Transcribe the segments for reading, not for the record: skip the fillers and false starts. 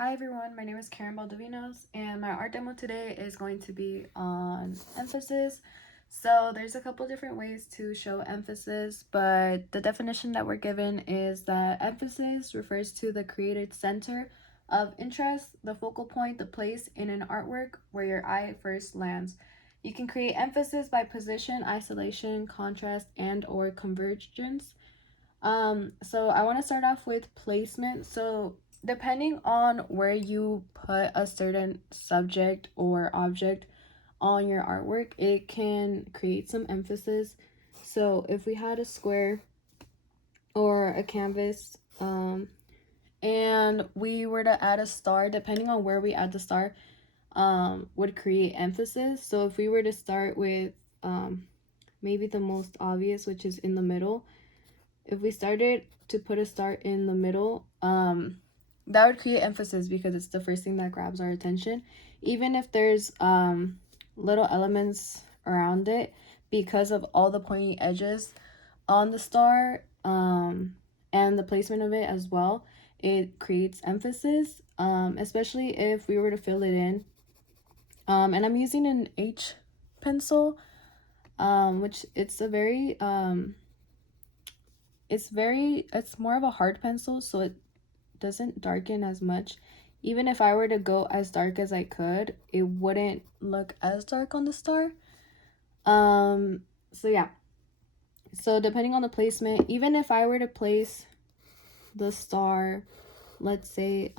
Hi everyone, my name is Karen Baldovinos and my art demo today is going to be on emphasis. So there's a couple different ways to show emphasis, but the definition that we're given is that emphasis refers to the created center of interest, the focal point, the place in an artwork where your eye first lands. You can create emphasis by position, isolation, contrast, and or convergence. So I want to start off with placement. So depending on where you put a certain subject or object on your artwork, it can create some emphasis. So if we had a square or a canvas, and we were to add a star, depending on where we add the star, would create emphasis. So if we were to start with maybe the most obvious, which is in the middle, if we started to put a star in the middle, that would create emphasis because it's the first thing that grabs our attention. Even if there's little elements around it, because of all the pointy edges on the star, and the placement of it as well, it creates emphasis, especially if we were to fill it in. And I'm using an H pencil, which it's a very it's more of a hard pencil, so it doesn't darken as much. Even if I were to go as dark as I could, it wouldn't look as dark on the star. So yeah, so depending on the placement, even if I were to place the star, let's say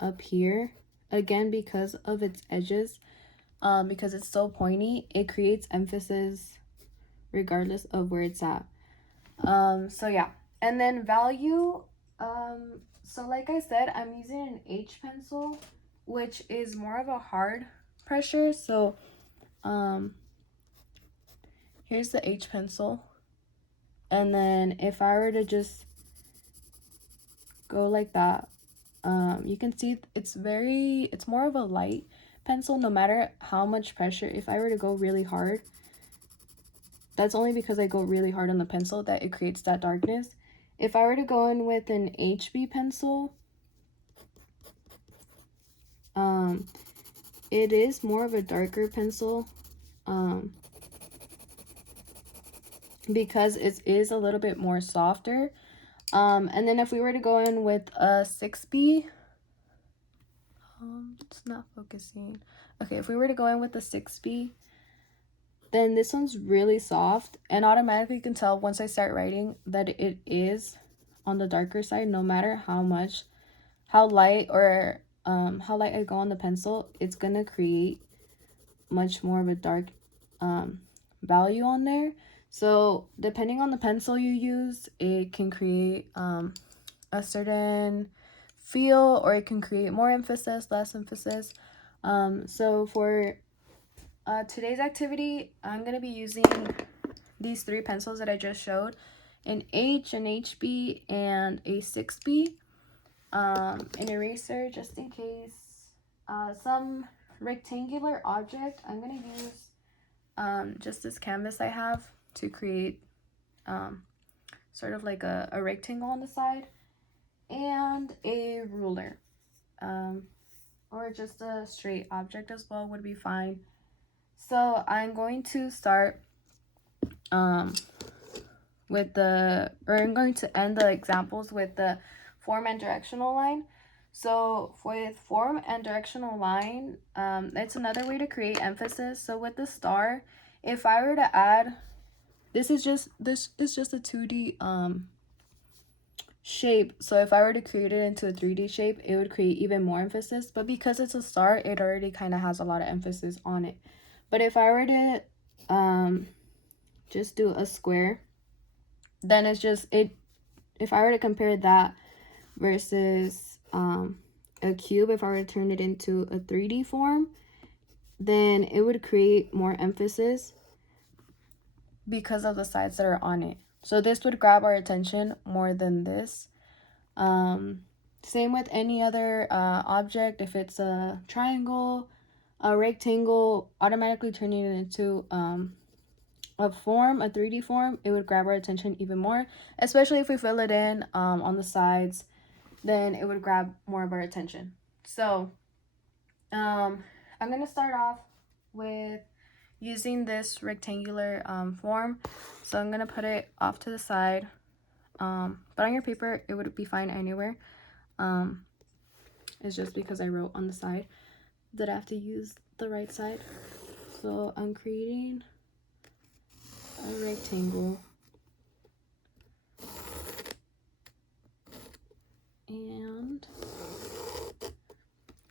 up here, again, because of its edges, because it's so pointy, it creates emphasis regardless of where it's at. So yeah, and then value, so like I said, I'm using an H pencil, which is more of a hard pressure. So here's the H pencil, and then if I were to just go like that, you can see it's more of a light pencil. No matter how much pressure, if I were to go really hard, that's only because I go really hard on the pencil that it creates that darkness. If I were to go in with an HB pencil, it is more of a darker pencil, because it is a little bit more softer. And then if we were to go in with a 6B, it's not focusing. Okay, if we were to go in with the 6B, then this one's really soft, and automatically you can tell once I start writing that it is on the darker side. No matter how light I go on the pencil, it's gonna create much more of a dark value on there. So depending on the pencil you use, it can create a certain feel, or it can create more emphasis, less emphasis. So for today's activity, I'm going to be using these three pencils that I just showed: an H, an HB, and a 6B. An eraser, just in case. Some rectangular object. I'm going to use just this canvas I have to create sort of like a rectangle on the side, and a ruler, or just a straight object as well would be fine. So I'm going to start I'm going to end the examples with the form and directional line. So with form and directional line, it's another way to create emphasis. So with the star, if I were to add, this is just a 2D shape. So if I were to create it into a 3D shape, it would create even more emphasis. But because it's a star, it already kind of has a lot of emphasis on it. But if I were to just do a square, then it's just if I were to compare that versus a cube, if I were to turn it into a 3D form, then it would create more emphasis because of the sides that are on it. So this would grab our attention more than this. Same with any other object. If it's a triangle, a rectangle, automatically turning it into a form, a 3D form, it would grab our attention even more, especially if we fill it in on the sides. then it would grab more of our attention. So I'm gonna start off with using this rectangular form. So I'm gonna put it off to the side, but on your paper it would be fine anywhere. It's just because I wrote on the side that I have to use the right side. So I'm creating a rectangle,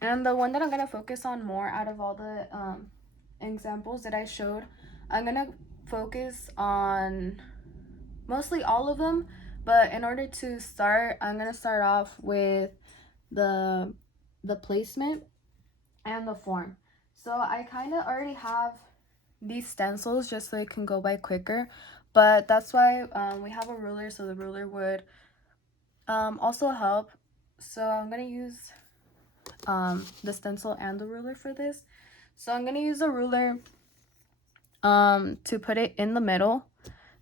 and the one that I'm gonna focus on more out of all the examples that I showed, I'm gonna focus on mostly all of them, but in order to start, I'm gonna start off with the placement and the form. So I kind of already have these stencils just so it can go by quicker, but that's why we have a ruler, so the ruler would also help. So I'm gonna use the stencil and the ruler for this. So I'm gonna use a ruler to put it in the middle.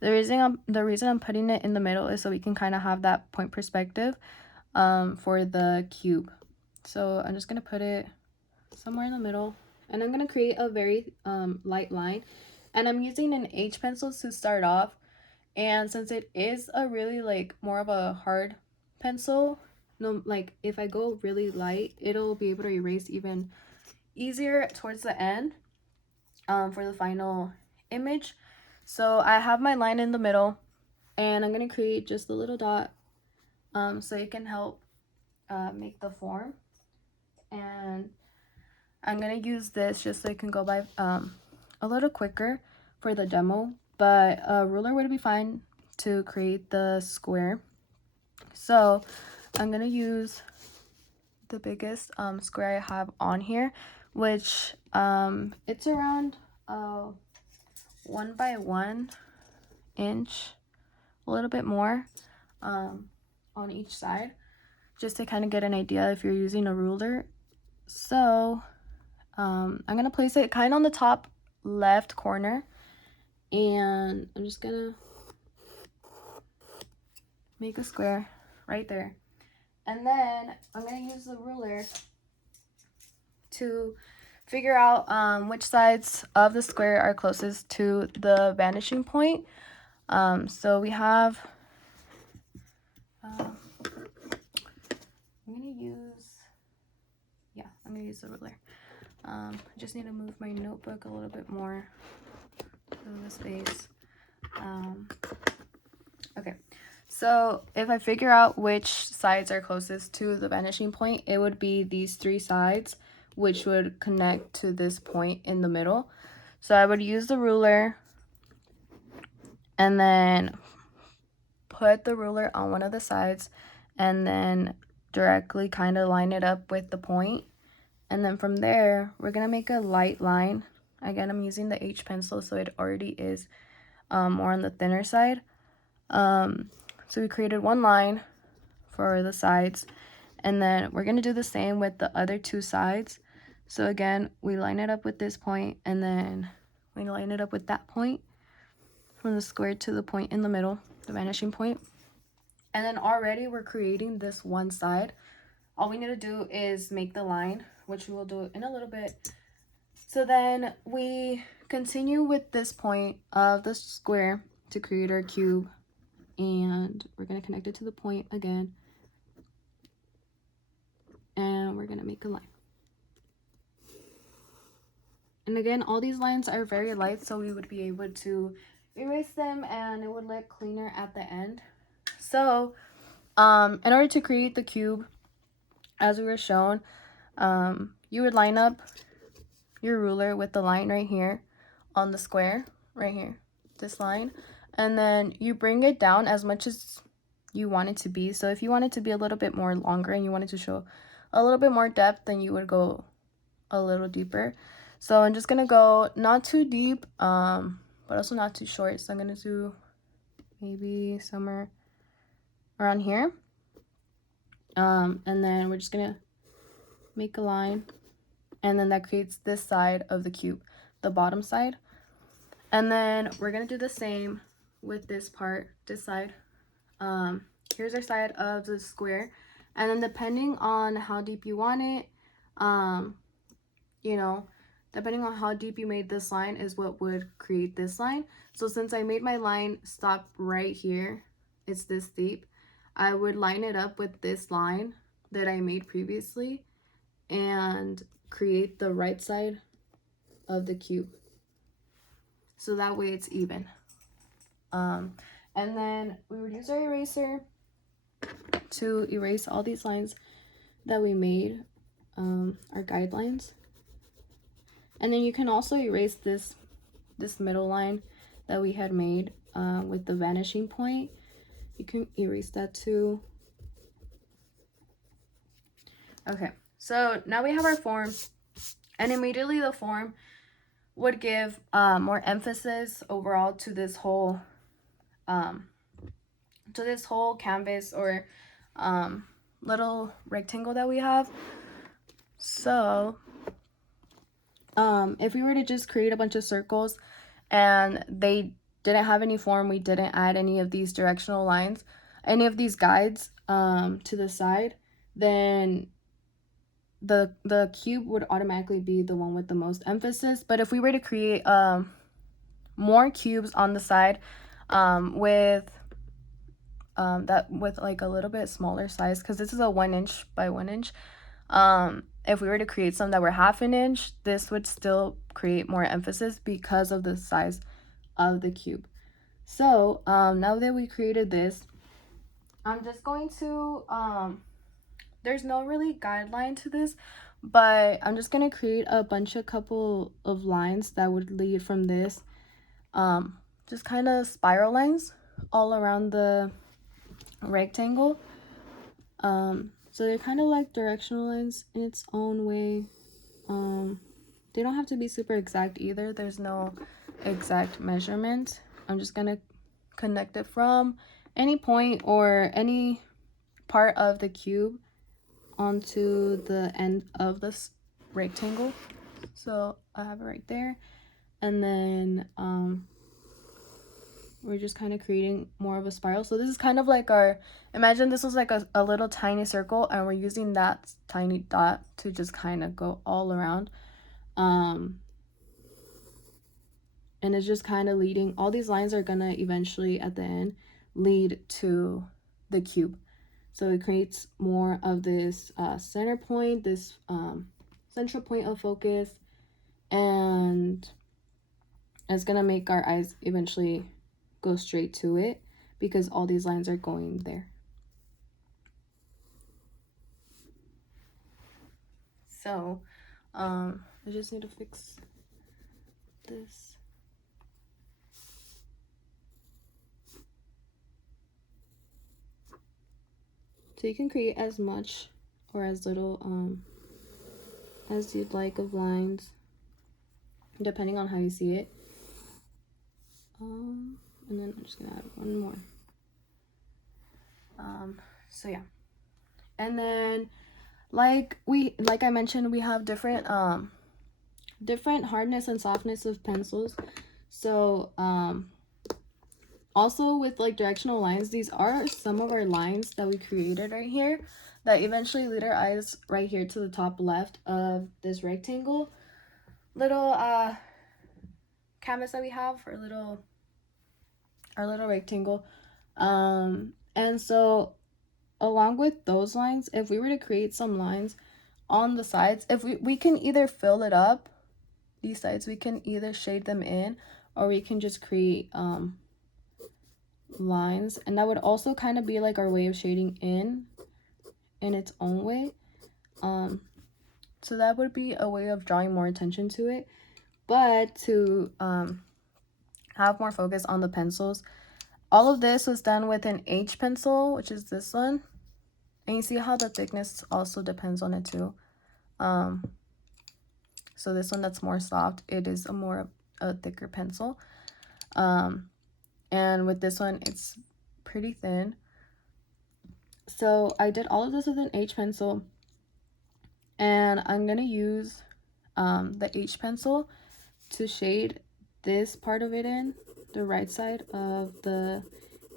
The reason I'm putting it in the middle is so we can kind of have that point perspective for the cube. So I'm just gonna put it somewhere in the middle, and I'm gonna create a very light line, and I'm using an H pencil to start off. And since it is a really like more of a hard pencil, no, like if I go really light, it'll be able to erase even easier towards the end for the final image. So I have my line in the middle, and I'm gonna create just a little dot so it can help make the form. And I'm gonna use this just so it can go by a little quicker for the demo, but a ruler would be fine to create the square. So I'm gonna use the biggest square I have on here, which it's around 1 by 1 inch, a little bit more on each side, just to kind of get an idea if you're using a ruler. So I'm gonna place it kind of on the top left corner, and I'm just gonna make a square right there. And then I'm gonna use the ruler to figure out which sides of the square are closest to the vanishing point. So we have I'm gonna use the ruler. I just need to move my notebook a little bit more to the space. Okay, so if I figure out which sides are closest to the vanishing point, it would be these 3 sides, which would connect to this point in the middle. So I would use the ruler and then put the ruler on one of the sides, and then directly kind of line it up with the point. And then from there, we're gonna make a light line. Again, I'm using the H pencil, so it already is more on the thinner side. So we created one line for the sides, and then we're gonna do the same with the other 2 sides. So again, we line it up with this point, and then we line it up with that point from the square to the point in the middle, the vanishing point. And then already we're creating this one side. All we need to do is make the line, which we will do in a little bit. So then we continue with this point of the square to create our cube, and we're going to connect it to the point again, and we're going to make a line. And again, all these lines are very light, so we would be able to erase them and it would look cleaner at the end. So in order to create the cube, as we were shown, you would line up your ruler with the line right here on the square, right here, this line, and then you bring it down as much as you want it to be. So if you want it to be a little bit more longer and you wanted to show a little bit more depth, then you would go a little deeper. So I'm just gonna go not too deep, but also not too short. So I'm gonna do maybe somewhere around here. And then we're just gonna make a line, and then that creates this side of the cube, the bottom side. And then we're gonna do the same with this part, this side. Here's our side of the square, And then depending on how deep you want it, you know, depending on how deep you made this line is what would create this line. So since I made my line stop right here, it's this deep, I would line it up with this line that I made previously and create the right side of the cube. So that way it's even. And then we would use our eraser to erase all these lines that we made, our guidelines. And then you can also erase this middle line that we had made with the vanishing point. You can erase that too. Okay, so now we have our form, and immediately the form would give more emphasis overall to this whole canvas or little rectangle that we have. So if we were to just create a bunch of circles and they didn't have any form, we didn't add any of these directional lines, any of these guides to the side, then the cube would automatically be the one with the most emphasis. But if we were to create more cubes on the side with like a little bit smaller size, because this is a 1 inch by 1 inch, if we were to create some that were 1/2 inch, this would still create more emphasis because of the size of the cube. So now that we created this, I'm just going to there's no really guideline to this, but I'm just going to create a couple of lines that would lead from this, just kind of spiral lines all around the rectangle. So they're kind of like directional lines in its own way. They don't have to be super exact either. There's no exact measurement. I'm just going to connect it from any point or any part of the cube onto the end of this rectangle. So I have it right there, and then we're just kind of creating more of a spiral. So this is kind of like our, imagine this was like a little tiny circle, and we're using that tiny dot to just kind of go all around, and it's just kind of leading, all these lines are gonna eventually at the end lead to the cube. So it creates more of this center point, this central point of focus, and it's gonna make our eyes eventually go straight to it because all these lines are going there. So I just need to fix this. So you can create as much or as little as you'd like of lines, depending on how you see it. And then I'm just gonna add one more. So yeah, and then like I mentioned, we have different hardness and softness of pencils. So also with like directional lines, these are some of our lines that we created right here that eventually lead our eyes right here to the top left of this rectangle little canvas that we have for our little rectangle. And so along with those lines, if we were to create some lines on the sides, if we can either fill it up, these sides, we can either shade them in, or we can just create lines, and that would also kind of be like our way of shading in its own way. So that would be a way of drawing more attention to it. But to have more focus on the pencils, all of this was done with an H pencil, which is this one, and you see how the thickness also depends on it too. So this one that's more soft, it is a thicker pencil, and with this one it's pretty thin. So I did all of this with an H pencil, and I'm gonna use the H pencil to shade this part of it in, the right side of the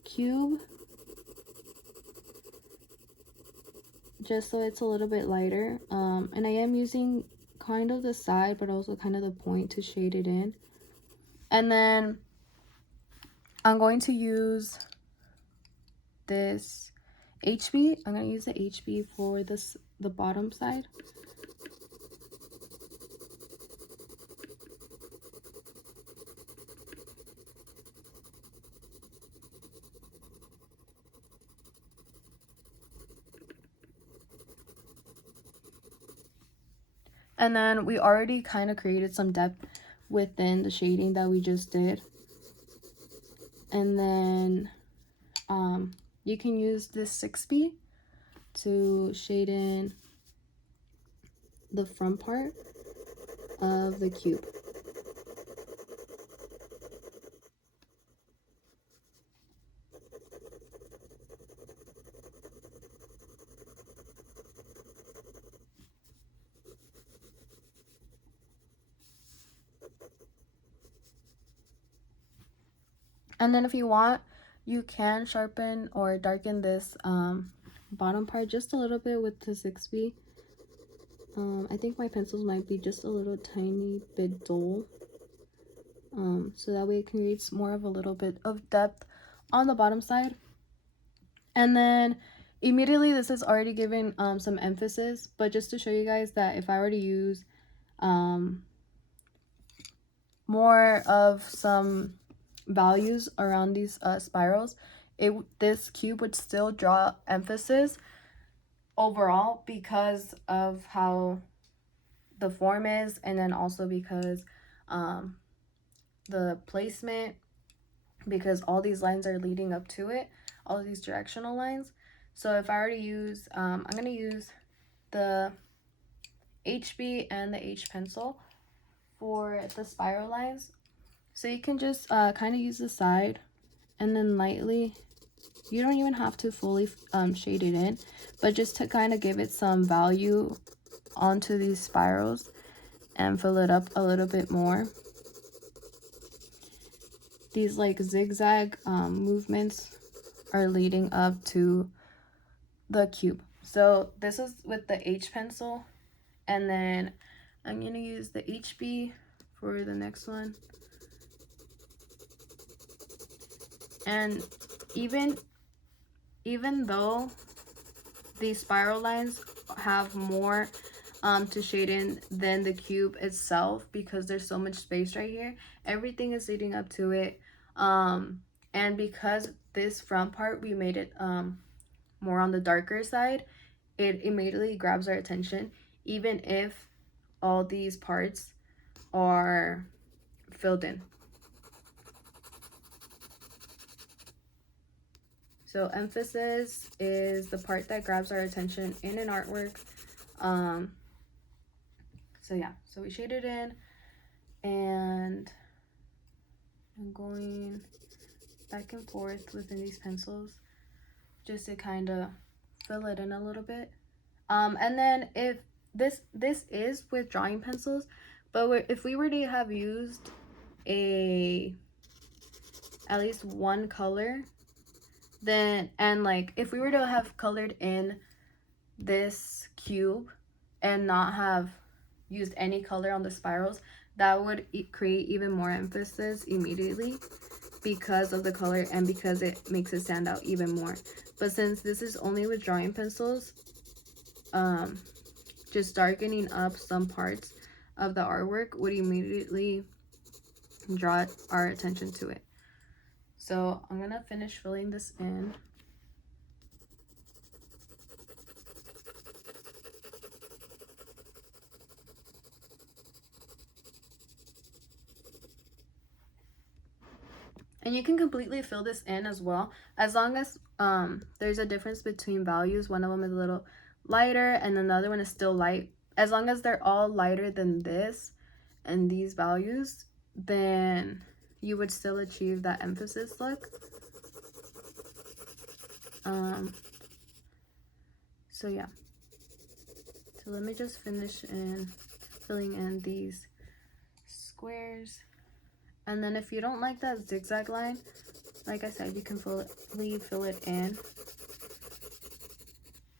cube. just so it's a little bit lighter. And I am using kind of the side, but also kind of the point to shade it in. And then I'm going to use this HB. I'm going to use the HB for the bottom side. And then we already kind of created some depth within the shading that we just did. And then you can use this 6B to shade in the front part of the cube. And then if you want, you can sharpen or darken this bottom part just a little bit with the 6B. I think my pencils might be just a little tiny bit dull. So that way it creates more of a little bit of depth on the bottom side. And then immediately this is already giving some emphasis, but just to show you guys that if I were to use more of some values around these spirals, this cube would still draw emphasis overall because of how the form is, and then also because the placement, because all these lines are leading up to it, all of these directional lines. So if I were to use I'm going to use the HB and the H pencil for the spiral lines. So you can just kind of use the side and then lightly, you don't even have to fully shade it in, but just to kind of give it some value onto these spirals and fill it up a little bit more. These like zigzag movements are leading up to the cube. So this is with the H pencil, and then I'm going to use the HB for the next one. And even though these spiral lines have more to shade in than the cube itself, because there's so much space right here, everything is leading up to it. And because this front part, we made it more on the darker side, it immediately grabs our attention, even if all these parts are filled in. So emphasis is the part that grabs our attention in an artwork. So yeah, so we shaded in, and I'm going back and forth within these pencils just to kind of fill it in a little bit. And then if this is with drawing pencils, but if we were to have used at least one color, then, and like if we were to have colored in this cube and not have used any color on the spirals, that would create even more emphasis immediately because of the color and because it makes it stand out even more. But since this is only with drawing pencils, just darkening up some parts of the artwork would immediately draw our attention to it. So I'm gonna finish filling this in. And you can completely fill this in as well, as long as there's a difference between values. One of them is a little lighter and then the other one is still light. As long as they're all lighter than this and these values, then you would still achieve that emphasis look. So yeah, so let me just finish in filling in these squares. And then if you don't like that zigzag line, like I said, you can fully fill it in.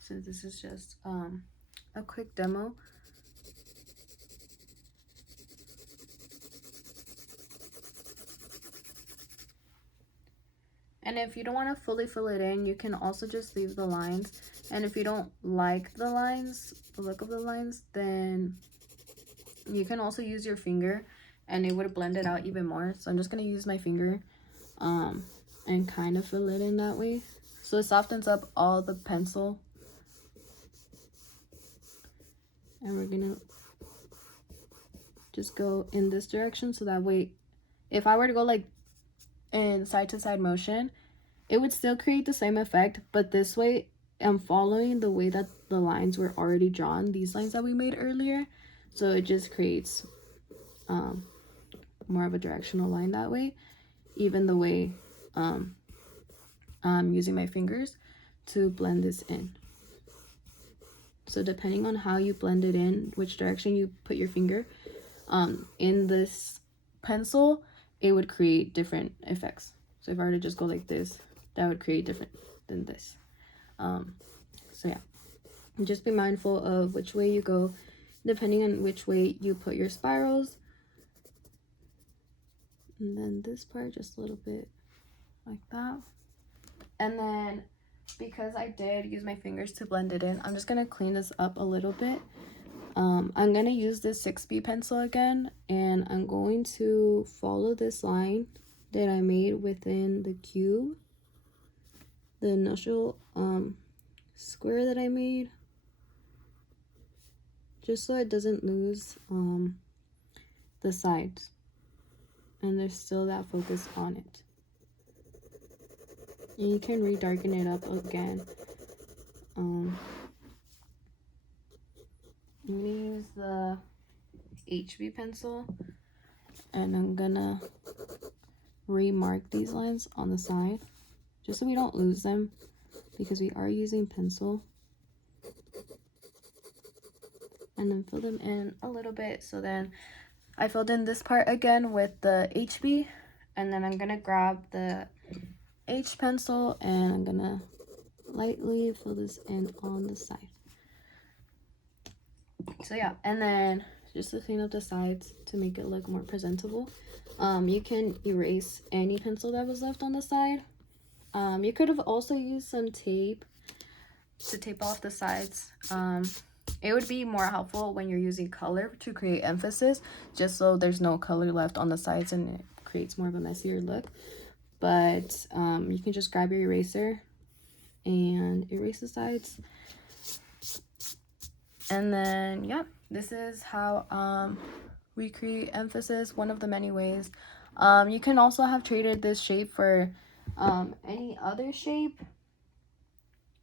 So this is just a quick demo. And if you don't want to fully fill it in, you can also just leave the lines. And if you don't like the lines, the look of the lines, then you can also use your finger and it would blend it out even more. So I'm just going to use my finger and kind of fill it in that way. So it softens up all the pencil. And we're going to just go in this direction, so that way if I were to go like in side to side motion, it would still create the same effect, but this way I'm following the way that the lines were already drawn, these lines that we made earlier. So it just creates more of a directional line that way, even the way I'm using my fingers to blend this in. So depending on how you blend it in, which direction you put your finger in this pencil, it would create different effects. So if I were to just go like this, that would create different than this. So yeah, just be mindful of which way you go, depending on which way you put your spirals. And then this part, just a little bit like that. And then because I did use my fingers to blend it in, I'm just gonna clean this up a little bit. I'm gonna use this 6B pencil again, and I'm going to follow this line that I made within the cube, the initial square that I made, just so it doesn't lose the sides and there's still that focus on it. And you can redarken it up again. I'm gonna use the HB pencil, and I'm gonna remark these lines on the side just so we don't lose them, because we are using pencil. And then fill them in a little bit. So then I filled in this part again with the HB, and then I'm gonna grab the H pencil and I'm gonna lightly fill this in on the side. So yeah, and then just to clean up the sides to make it look more presentable, you can erase any pencil that was left on the side. You could have also used some tape to tape off the sides. It would be more helpful when you're using color to create emphasis, just so there's no color left on the sides and it creates more of a messier look. But you can just grab your eraser and erase the sides. And then yeah, this is how we create emphasis, one of the many ways. You can also have traded this shape for any other shape.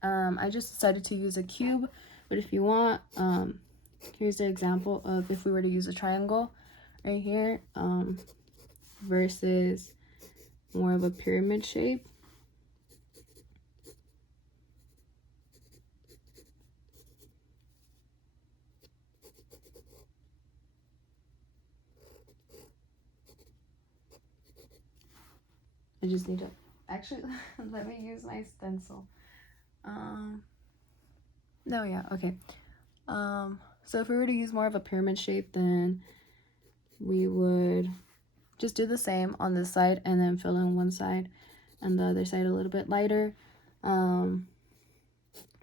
I just decided to use a cube, but if you want, here's the example of if we were to use a triangle right here versus more of a pyramid shape. I just need to actually let me use my stencil. No, yeah, okay. So if we were to use more of a pyramid shape, then we would just do the same on this side and then fill in one side and the other side a little bit lighter. Or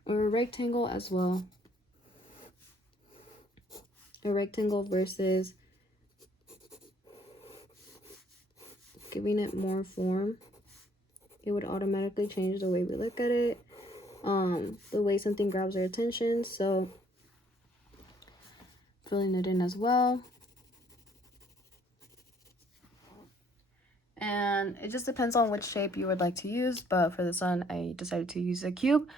a rectangle as well. A rectangle versus giving it more form, it would automatically change the way we look at it, the way something grabs our attention. So filling it in as well. And it just depends on which shape you would like to use, but for this one I decided to use a cube.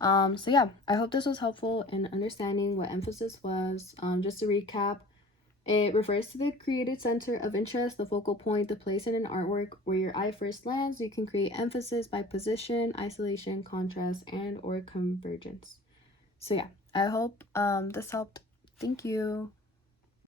So yeah, I hope this was helpful in understanding what emphasis was. Just to recap, it refers to the created center of interest, the focal point, the place in an artwork where your eye first lands. You can create emphasis by position, isolation, contrast, and or convergence. So yeah, I hope this helped. Thank you.